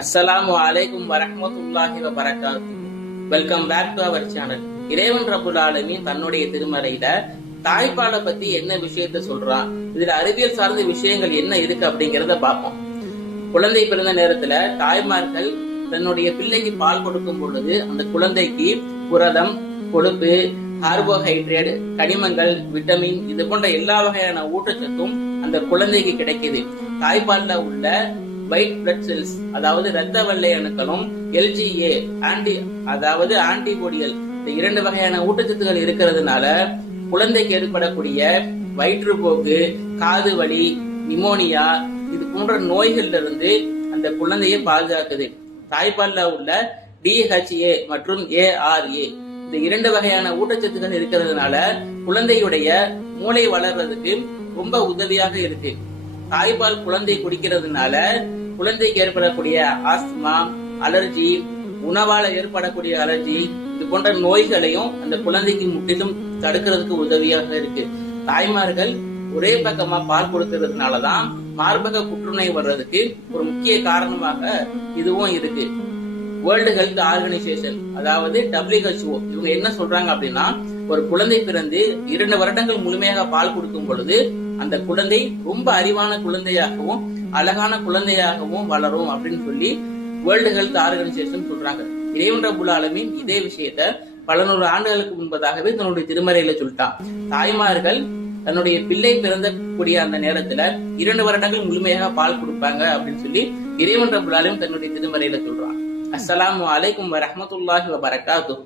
அஸ்ஸலாமு அலைக்கும் வரஹ்மத்துல்லாஹி வபரகாத்துஹு. Welcome back to our channel. இறைவன் ரப்புல் ஆலமீன் தன்னுடைய திருமறையில தாய்ப்பாலை பத்தி என்ன விஷயத்த சொல்றான், இதுல அறிவியல் சார்ந்த விஷயங்கள் என்ன இருக்கு அப்படிங்கறத பார்ப்போம். குழந்தை பிறந்த நேரத்துல தாய்மார்கள் தன்னுடைய பிள்ளைக்கு பால் கொடுக்கும் பொழுது அந்த குழந்தைக்கு புரதம், கொழுப்பு, கார்போஹைட்ரேட், கனிமங்கள், விட்டமின் இது போன்ற எல்லா வகையான ஊட்டச்சத்தும் அந்த குழந்தைக்கு கிடைக்குது. தாய்ப்பால்ல உள்ள ஒயிட் பிளட் செல்ஸ் அதாவது இரத்த வெள்ளை அணுக்களும் எல்ஜிஏ அதாவது ஆன்டிபாடிகள் இந்த இரண்டு வகையான ஊட்டச்சத்துகள் இருக்கிறதுனால குழந்தைக்கு ஏற்படக்கூடிய வயிற்றுப்போக்கு, காது வலி, நிமோனியா இது போன்ற நோய்கள்ல இருந்து அந்த குழந்தையை பாதுகாக்குது. தாய்ப்பால்ல உள்ள DHA மற்றும் ARA இந்த இரண்டு வகையான ஊட்டச்சத்துகள் இருக்கிறதுனால குழந்தையுடைய மூளை வளர்றதுக்கு ரொம்ப உதவியாக இருக்கு. தாய்ப்பால் குழந்தை குடிக்கிறதுனால குழந்தைக்கு ஏற்படக்கூடிய ஆஸ்துமா, அலர்ஜி, உணவால ஏற்படக்கூடிய அலர்ஜி இது போன்ற நோய்களையும் அந்த குழந்தைக்கு முற்றிலும் தடுக்கிறதுக்கு உதவியாக இருக்கு. தாய்மார்கள் ஒரே பக்கமா பால் கொடுக்கறதுனாலதான் மார்பக புற்றுநோய் வர்றதுக்கு ஒரு முக்கிய காரணமாக இதுவும் இருக்கு. வேர்ல்டு ஹெல்த் ஆர்கனைசேஷன் அதாவது WHO இவங்க என்ன சொல்றாங்க அப்படின்னா, ஒரு குழந்தை பிறந்து 2 வருடங்கள் முழுமையாக பால் கொடுக்கும் பொழுது அந்த குழந்தை ரொம்ப அறிவான குழந்தையாகவும் அழகான குழந்தையாகவும் வளரும் அப்படின்னு சொல்லி வேர்ல்டு ஹெல்த் ஆர்கனைசேஷன் சொல்றாங்க. இறைவன் ரப்புல் ஆலமீன் இதே விஷயத்த பல நூறு ஆண்டுகளுக்கு முன்பதாகவே தன்னுடைய திருமறையில சொல்லிட்டான். தாய்மார்கள் தன்னுடைய பிள்ளை பிறந்த கூடிய அந்த நேரத்துல 2 வருடங்கள் முழுமையாக பால் கொடுப்பாங்க அப்படின்னு சொல்லி இறைவன் ரப்புல் ஆலமீன் தன்னுடைய திருமறையில சொல்றான். அஸ்ஸலாமு அலைக்கும் வரஹ்மத்துல்லாஹி வபரகாத்துஹு.